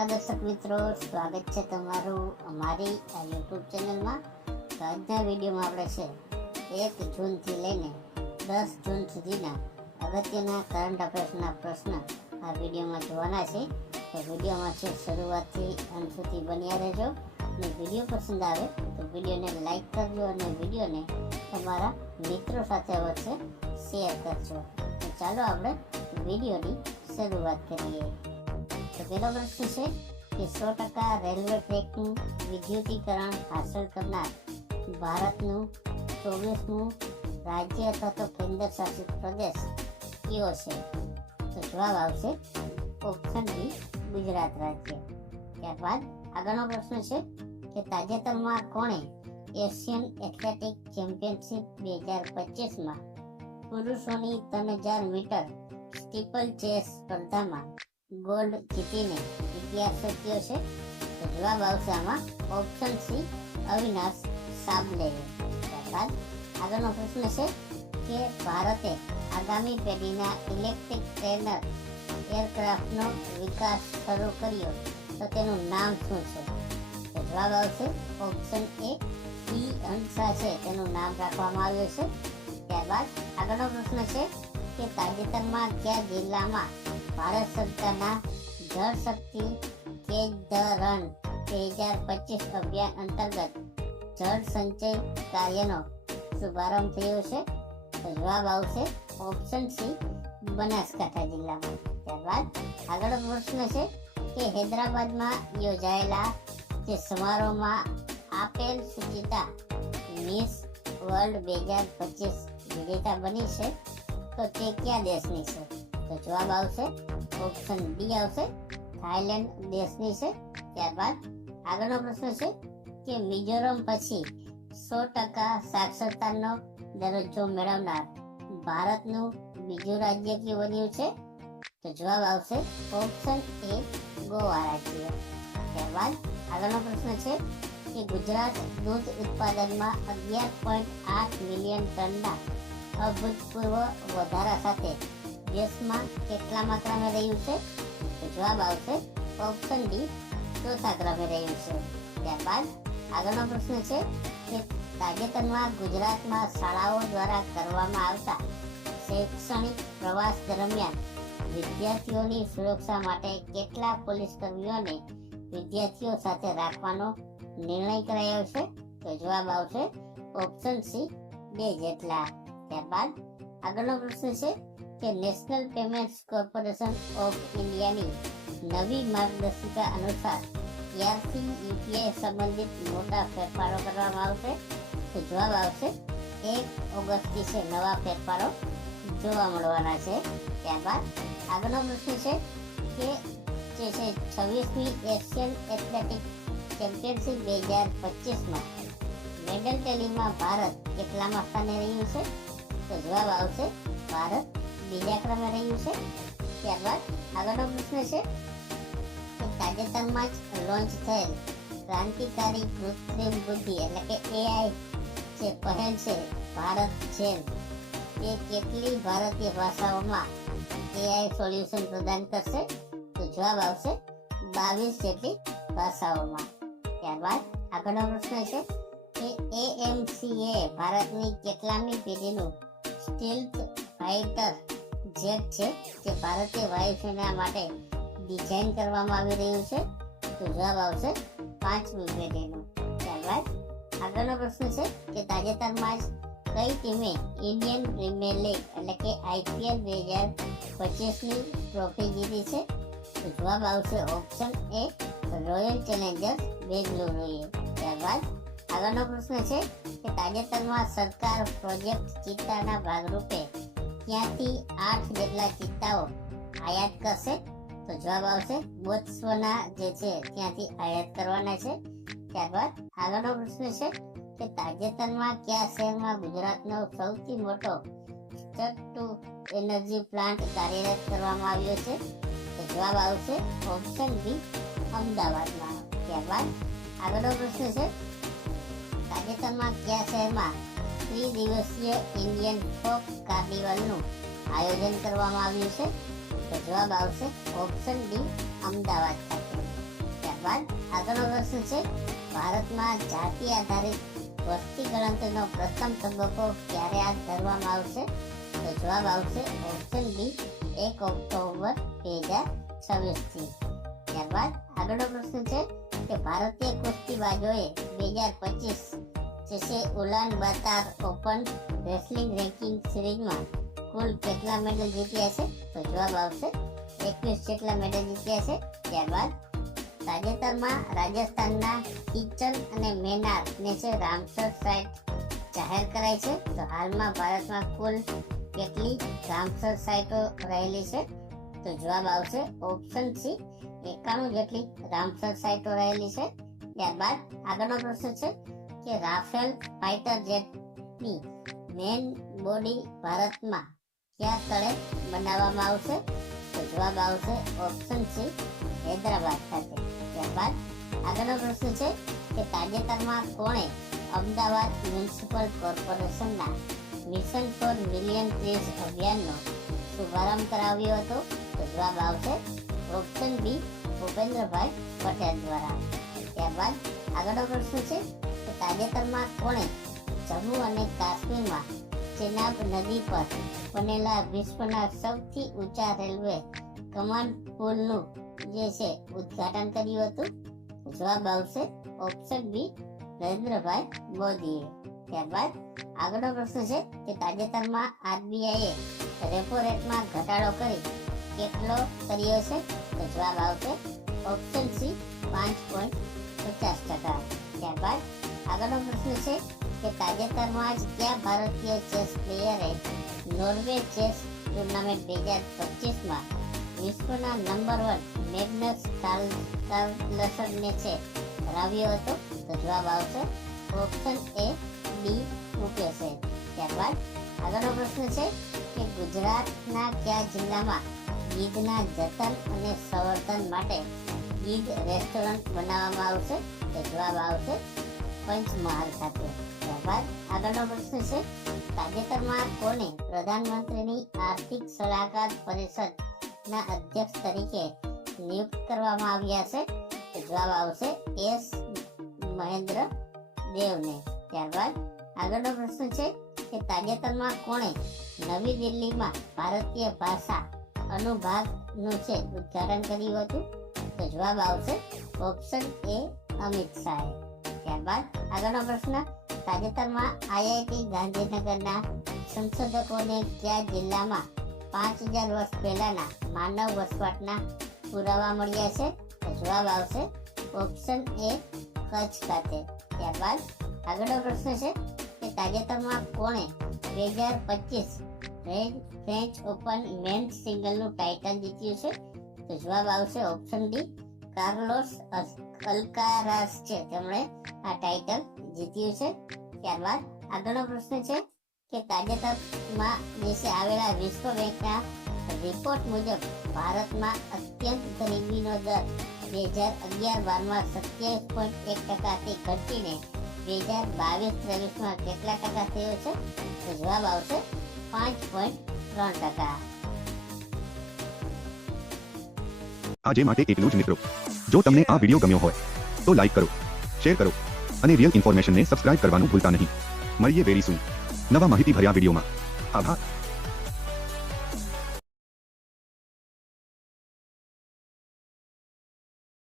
નમસ્કાર દર્શક મિત્રો, સ્વાગત છે તમારું અમારી આ યુટ્યુબ ચેનલમાં. તો આજના વિડીયોમાં આપણે છે, એક જૂનથી લઈને દસ જૂન સુધીના અગત્યના કરંટ અફેર્સના પ્રશ્ન આ વિડીયોમાં જોવાના છે. તો વિડીયોમાં છે, શરૂઆતથી અંત સુધી બન્યા રહેજો. અને વીડિયો પસંદ આવે તો વિડીયોને લાઈક કરજો અને વિડીયોને તમારા મિત્રો સાથે અવશ્ય શેર કરજો. તો ચાલો આપણે વિડીયોની શરૂઆત કરીએ. તો પહેલો પ્રશ્ન છે કે સો ટકા રેલવે ટ્રેકનું વિદ્યુતીકરણ હાંસલ કરનાર ભારતનું ચોવીસમું રાજ્ય અથવા તો કેન્દ્ર શાસિત પ્રદેશ કયો છે? તો જવાબ આવશે ઓપ્શન બી ગુજરાત રાજ્ય. ત્યારબાદ આગળનો પ્રશ્ન છે કે તાજેતરમાં કોણે એશિયન એથ્લેટિક ચેમ્પિયનશિપ બે હજાર પચીસમાં પુરુષોની ત્રણ હજાર મીટર સ્ટીપલ ચેસ સ્પર્ધામાં ગોલ્ડ જીતીને ઇતિહાસ રચ્યો છે, તો જવાબ આવશે આમાં ઓપ્શન સી અવિનાશ સાબલે. ત્યારબાદ આગળનો પ્રશ્ન છે કે ભારતે આગામી પેઢીના ઇલેક્ટ્રિક ટ્રેનર એરક્રાફ્ટનો વિકાસ શરૂ કર્યો, તો તેનું નામ શું છે? તો જવાબ આવશે ઓપ્શન એ ઈ અંશા છે. તેનું નામ રાખવામાં આવ્યું છે. ત્યારબાદ આગળનો પ્રશ્ન છે કે તાજેતરમાં કયા જિલ્લામાં ભારત સરકારના જળ શક્તિ કેચ ધ રન બે હજાર પચીસ અભિયાન અંતર્ગત જળ સંચય કાર્યનો શુભારંભ થયો છે. તો જવાબ આવશે ઓપ્શન સી, બનાસકાંઠા જિલ્લામાં. ત્યારબાદ આગળ પ્રશ્ન છે કે હૈદરાબાદમાં યોજાયેલા જે સમારોહમાં આપેલ સુચિતા મિસ વર્લ્ડ બે હજાર પચીસ વિજેતા બની છે, તો તે કયા દેશની છે? તો જવાબ આવશે ઓપ્શન બી આવશે. થાઈલેન્ડ દેશની છે. ત્યારબાદ આગળનો પ્રશ્ન છે કે મિઝોરમ પછી સો ટકા સાક્ષરતાનો દરજ્જો મેળવનાર ભારતનું બીજું રાજ્ય કયું બન્યું છે? તો જવાબ આવશે ઓપ્શન એ ગોવા રાજ્ય. ત્યારબાદ આગળનો પ્રશ્ન છે કે ગુજરાત દૂધ ઉત્પાદનમાં અગિયાર પોઈન્ટ આઠ મિલિયન ટનના અભૂતપૂર્વ વધારા સાથે દેશમાં કેટલા માત્રામાં રહ્યું છે? તો જવાબ આવશે ઓપ્શન ડી ચોથા ક્રમે રહ્યું છે. ત્યારબાદ આગળનો પ્રશ્ન છે કે તાજેતરમાં ગુજરાતમાં શાળાઓ દ્વારા કરવામાં આવતા શૈક્ષણિક પ્રવાસ દરમિયાન વિદ્યાર્થીઓની સુરક્ષા માટે કેટલા પોલીસ કર્મીઓને વિદ્યાર્થીઓ સાથે રાખવાનો નિર્ણય કરાયો છે? તો જવાબ આવશે ઓપ્શન સી બે જેટલા. ત્યારબાદ આગળનો પ્રશ્ન છે કે નેશનલ પેમેન્ટ્સ કોર્પોરેશન ઓફ ઇન્ડિયાની નવી માર્ગદર્શિકા અનુસાર ત્યારથી યુપીઆઈ સંબંધિત મોટા ફેરફારો કરવામાં આવશે તો જવાબ આવશે એક ઓગસ્ટથી છે નવા ફેરફારો જોવા મળવાના છે. ત્યારબાદ આગળનો પ્રશ્ન છે કે જે છે છવ્વીસમી એશિયન એથ્લેટિક ચેમ્પિયનશિપ બે હજાર પચીસમાં મેડલ ટેલીમાં ભારત કેટલામાં સ્થાને રહ્યું છે, તો જવાબ આવશે ભારત બીજા ક્રમે રહ્યું છે. ત્યારબાદ આગળનો પ્રશ્ન છે કે તાજેતરમાં જ લોન્ચ થયેલ ક્રાંતિકારી કૃત્રિમ બુદ્ધિ એટલે કે એઆઈ જે પહેલ છે ભારત જેમ એ કેટલી ભારતીય ભાષાઓમાં એઆઈ સોલ્યુશન પ્રદાન કરશે? તો જવાબ આવશે બાવીસ જેટલી ભાષાઓમાં. ત્યારબાદ આગળનો પ્રશ્ન છે કે એએમસીએ ભારતની કેટલામી પેઢીનું સ્ટીલ્થ ફાઇટર જેટ છે જે ભારતીય વાયુસેના માટે ડિઝાઇન કરવામાં આવી રહ્યું છે. તો જવાબ આવશે પાંચમી પેઢીનો ત્યારબાદ આગળનો પ્રશ્ન છે કે તાજેતરમાં જ કઈ ટીમે ઇન્ડિયન પ્રીમિયર લીગ એટલે કે આઈપીએલ બે હજાર પચીસની ટ્રોફી જીતી છે? તો જવાબ આવશે ઓપ્શન એ રોયલ ચેલેન્જર્સ બેંગલુરુએ ત્યારબાદ આગળનો પ્રશ્ન છે કે તાજેતરમાં સરકાર પ્રોજેક્ટ ચિત્તાના ભાગરૂપે ક્યાંથી આઠ જેટલા ચિત્તાઓ આયાત કરશે, તો જવાબ આવશે બોત્સવાના જે છે, ત્યાંથી આયાત કરવાના છે. ત્યારબાદ આગળનો પ્રશ્ન છે કે તાજેતરમાં કયા શહેરમાં ગુજરાતનો સૌથી મોટો સ્ટક ટુ એનર્જી પ્લાન્ટ કાર્યરત કરવામાં આવ્યો છે? તો જવાબ આવશે ઓપ્શન બી અમદાવાદમાં. ત્યારબાદ આગળનો પ્રશ્ન છે, તાજેતરમાં કયા શહેરમાં ત્રિદિવસીય ઇન્ડિયન ફોક કાર્નિવલનું આયોજન કરવામાં આવ્યું છે. તો જવાબ આવશે ઓપ્શન ડી અમદાવાદ ખાતે. ત્યારબાદ આગળનો પ્રશ્ન છે, ભારતમાં જાતિ આધારિત વસ્તી ગણતરીનો પ્રથમ તબક્કો ક્યારે હાથ ધરવામાં આવશે? તો જવાબ આવશે ઓપ્શન બી, એક ઓક્ટોબર બે હજાર છવ્વીસથી. ત્યારબાદ આગળનો પ્રશ્ન છે કે ભારતીય કુસ્તીબાજોએ બે હજાર પચીસ જે છે Ulaanbaatar open wrestling ranking સિરીઝમાં કુલ કેટલા મેડલ જીત્યા છે? તો જવાબ આવશે એકવીસ જેટલા મેડલ જીત્યા છે. ત્યારબાદ તાજેતરમાં રાજસ્થાનના કિચન અને મેનાર ને છે રામસર સાઇટ જાહેર કરાઈ છે. તો હાલમાં ભારતમાં કુલ કેટલી રામસર સાઇટો રહેલી છે? તો જવાબ આવશે ઓપ્શન સી એકાણું જેટલી રામસર સાઇટો રહેલી છે. ત્યારબાદ આગળનો પ્રશ્ન છે કે રાફેલ ફાઇટર જેટની મેન બોડી ભારતમાં કયા સ્થળે બનાવવામાં આવશે? તો જવાબ આવશે ઓપ્શન સી, હૈદરાબાદ ખાતે. ત્યારબાદ આગળનો પ્રશ્ન છે કે તાજેતરમાં કોણે અમદાવાદ મ્યુનિસિપલ કોર્પોરેશનના મિશન ફોર મિલિયન ટ્રીઝ અભિયાનનો શુભારંભ કરાવ્યો હતો? તો જવાબ આવશે ઓપ્શન બી ભૂપેન્દ્રભાઈ પટેલ દ્વારા. ત્યારબાદ આગળનો પ્રશ્ન છે તાજેતરમાં કોણે જમ્મુ અને કાશ્મીરમાં ચેનાબ નદી પર બનેલા વિશ્વના સૌથી ઊંચા રેલવે કમાન્ડ પુલનું જે છે ઉદ્ઘાટન કર્યું હતું? જવાબ આવશે ઓપ્શન બી નરેન્દ્રભાઈ મોદીએ. ત્યારબાદ આગળનો પ્રશ્ન છે કે તાજેતરમાં આરબીઆઈએ રેપો રેટમાં ઘટાડો કરી કેટલો કર્યો છે? તો જવાબ આવશે ઓપ્શન સી પાંચ પોઈન્ટ પચાસ ટકા. ત્યારબાદ આગળનો પ્રશ્ન છે કે તાજેતરમાં જ કયા ભારતીય ચેસ પ્લેયરે નોર્વે ચેસ ટુર્નામેન્ટ બે હજાર પચીસમાં વિશ્વના નંબર વન મેગ્નસ કાર્લસનને છે હરાવ્યો હતો? તો જવાબ આવશે ઓપ્શન એ ડી મુકેશે ત્યારબાદ આગળનો પ્રશ્ન છે કે ગુજરાતના કયા જિલ્લામાં ગીધના જતન અને સંવર્ધન માટે ગીધ રેસ્ટોરન્ટ બનાવવામાં આવશે? તો જવાબ આવશે પંચમહાલ ખાતે ત્યારબાદ આગળનો પ્રશ્ન છે, તાજેતરમાં કોને પ્રધાનમંત્રીની આર્થિક સલાહકાર પરિષદના અધ્યક્ષ તરીકે નિયુક્ત કરવામાં આવ્યા છે? તો જવાબ આવશે એસ મહેન્દ્ર દેવને. ત્યારબાદ આગળનો પ્રશ્ન છે કે તાજેતરમાં કોણે નવી દિલ્હીમાં ભારતીય ભાષા અનુભાગનું છે ઉદ્ઘાટન કર્યું હતું? તો જવાબ આવશે ઓપ્શન એ અમિત શાહે. ત્યારબાદ આગળનો પ્રશ્ન, તાજેતરમાં આઈઆઈટી ગાંધીનગરના સંશોધકોને કયા જિલ્લામાં પાંચ હજાર વર્ષ પહેલાના માનવ વસવાટના પુરાવા મળ્યા છે? તો જવાબ આવશે ઓપ્શન એ કચ્છ ખાતે. ત્યારબાદ આગળનો પ્રશ્ન છે કે તાજેતરમાં કોણે બે હજાર પચીસ ફ્રેન્ચ ઓપન મેન્સ સિંગલનું ટાઇટલ જીત્યું છે? તો જવાબ આવશે ઓપ્શન ડી કાર્લોસ અલ્કારાસ છે. તેમણે આ ટાઇટલ જીત્યું છે. ત્યારબાદ આગળનો પ્રશ્ન છે કે તાજેતરમાં દેશે આવેલા વિશ્વ બેંકના રિપોર્ટ મુજબ ભારતમાં અત્યંત ગરીબીનો દર બે હજાર અગિયાર બારમાં સત્યાવીસ પોઈન્ટ એક ટકાથી ઘટીને બે હજાર બાવીસ ત્રેવીસમાં કેટલા ટકા થયો છે? તો જવાબ આવશે પાંચ પોઈન્ટ ત્રણ ટકા. આજે માટે એટલું જ મિત્રો. જો તમને આ વીડિયો ગમ્યો હોય, તો લાઈક કરો શેર કરો અને રિયલ ઇન્ફોર્મેશનને સબસ્ક્રાઇબ કરવાનું ભૂલતા નહીં. મળીએ વેરી સૂન નવા માહિતી ભર્યા વિડીયોમાં. આભાર.